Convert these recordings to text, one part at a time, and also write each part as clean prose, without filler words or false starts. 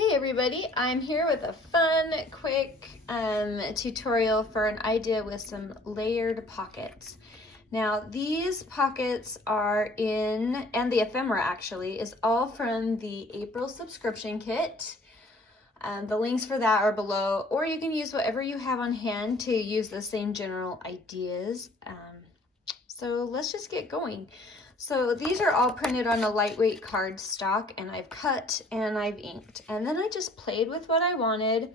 Hey everybody, I'm here with a fun, quick tutorial for an idea with some layered pockets. Now these pockets are in, and the ephemera actually, is all from the April subscription kit. The links for that are below, or you can use whatever you have on hand to use the same general ideas. So let's just get going. So these are all printed on a lightweight cardstock, and I've cut and I've inked. And then I just played with what I wanted.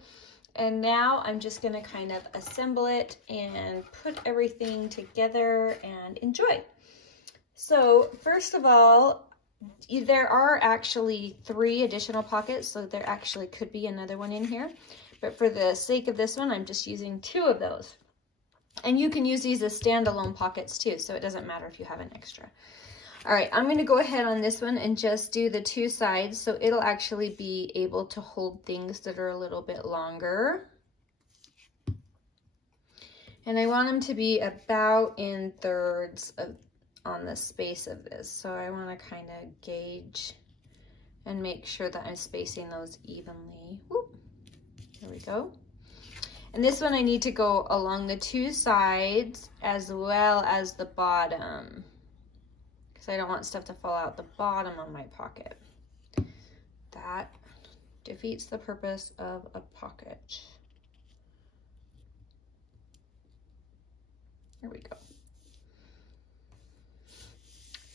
And now I'm just gonna kind of assemble it and put everything together and enjoy. So first of all, there are actually 3 additional pockets, so there actually could be another one in here. But for the sake of this one, I'm just using 2 of those. And you can use these as standalone pockets too, so it doesn't matter if you have an extra. All right, I'm gonna go ahead on this one and just do the 2 sides, so it'll actually be able to hold things that are a little bit longer. And I want them to be about in thirds on the space of this. So I wanna kind of gauge and make sure that I'm spacing those evenly. Whoop, there we go. And this one I need to go along the 2 sides as well as the bottom, because I don't want stuff to fall out the bottom of my pocket. That defeats the purpose of a pocket. There we go.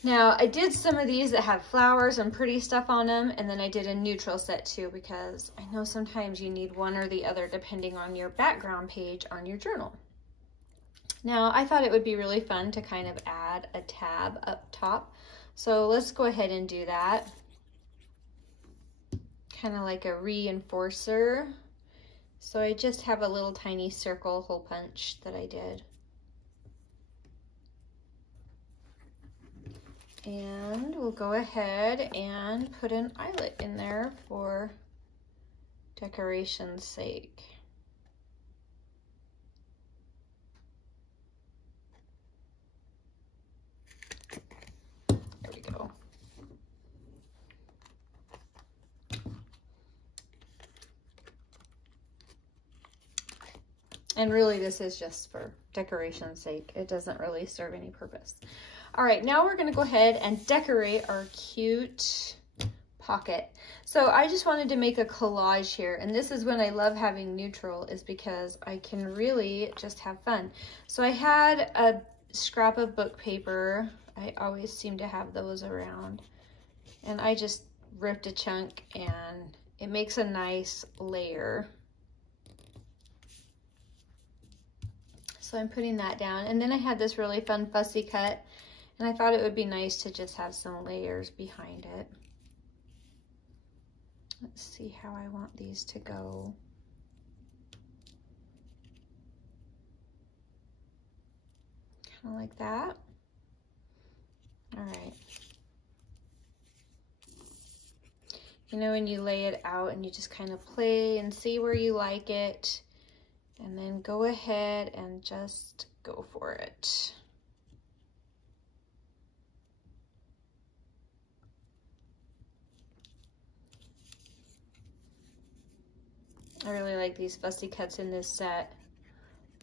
Now I did some of these that have flowers and pretty stuff on them, and then I did a neutral set too, because I know sometimes you need one or the other depending on your background page on your journal. Now I thought it would be really fun to kind of add a tab up top. So let's go ahead and do that. Kind of like a reinforcer. So I just have a little tiny circle hole punch that I did. And we'll go ahead and put an eyelet in there for decoration's sake. There we go. And really this is just for decoration's sake. It doesn't really serve any purpose. All right, now we're gonna go ahead and decorate our cute pocket. So I just wanted to make a collage here, and this is when I love having neutral, is because I can really just have fun. So I had a scrap of book paper. I always seem to have those around. And I just ripped a chunk and it makes a nice layer. So I'm putting that down. And then I had this really fun fussy cut, and I thought it would be nice to just have some layers behind it. Let's see how I want these to go. Kind of like that. All right. You know, when you lay it out and you just kind of play and see where you like it, and then go ahead and just go for it. I really like these fussy cuts in this set.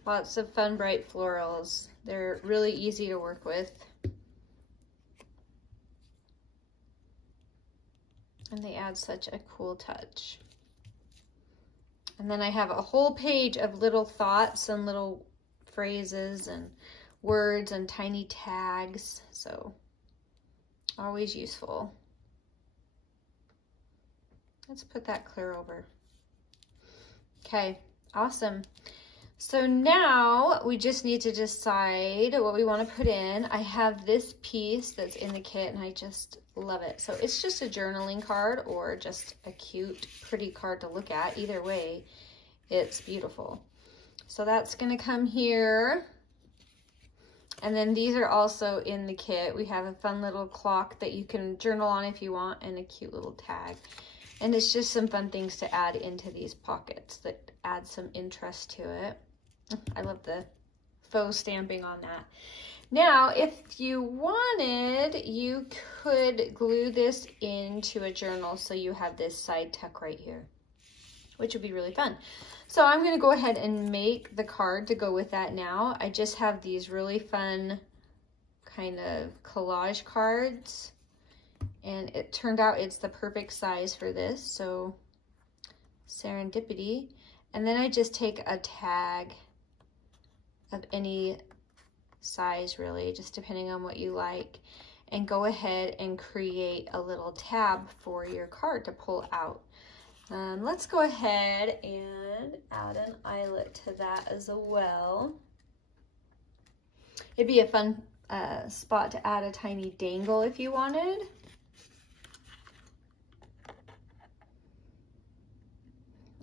Lots of fun, bright florals. They're really easy to work with. And they add such a cool touch. And then I have a whole page of little thoughts and little phrases and words and tiny tags. So always useful. Let's put that clear over. Okay, awesome. So now we just need to decide what we want to put in. I have this piece that's in the kit and I just love it. So it's just a journaling card or just a cute, pretty card to look at. Either way, it's beautiful. So that's going to come here. And then these are also in the kit. We have a fun little clock that you can journal on if you want, and a cute little tag. And it's just some fun things to add into these pockets that add some interest to it. I love the faux stamping on that. Now, if you wanted, you could glue this into a journal so you have this side tuck right here. which would be really fun. So I'm gonna go ahead and make the card to go with that now. I just have these really fun kind of collage cards, and it turned out it's the perfect size for this, so serendipity. And then I just take a tag of any size really, just depending on what you like, and go ahead and create a little tab for your card to pull out. Let's go ahead and add an eyelet to that as well. It'd be a fun spot to add a tiny dangle if you wanted.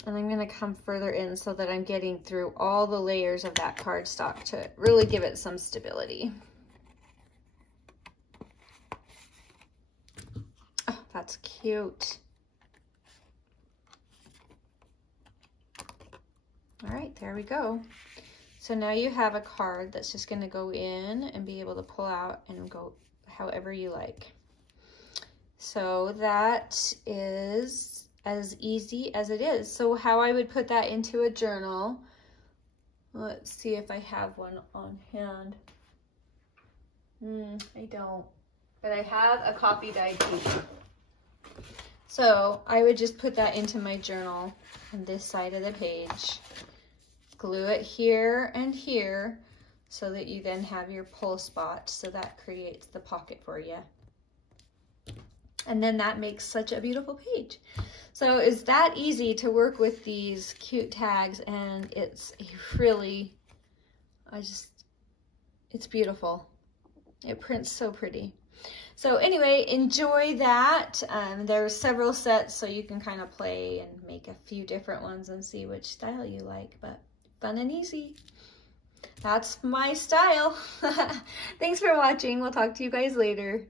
And I'm gonna come further in so that I'm getting through all the layers of that cardstock to really give it some stability. Oh, that's cute. All right, there we go. So now you have a card that's just gonna go in and be able to pull out and go however you like. So that is as easy as it is. So how I would put that into a journal, let's see if I have one on hand. I don't, but I have a copy dyed paper. So I would just put that into my journal on this side of the page. Glue it here and here so that you then have your pull spot, so that creates the pocket for you. And then that makes such a beautiful page. So it's that easy to work with these cute tags, and it's really, it's beautiful. It prints so pretty. So anyway, enjoy that. There's several sets, so you can kind of play and make a few different ones and see which style you like, but fun and easy. That's my style. Thanks for watching. We'll talk to you guys later.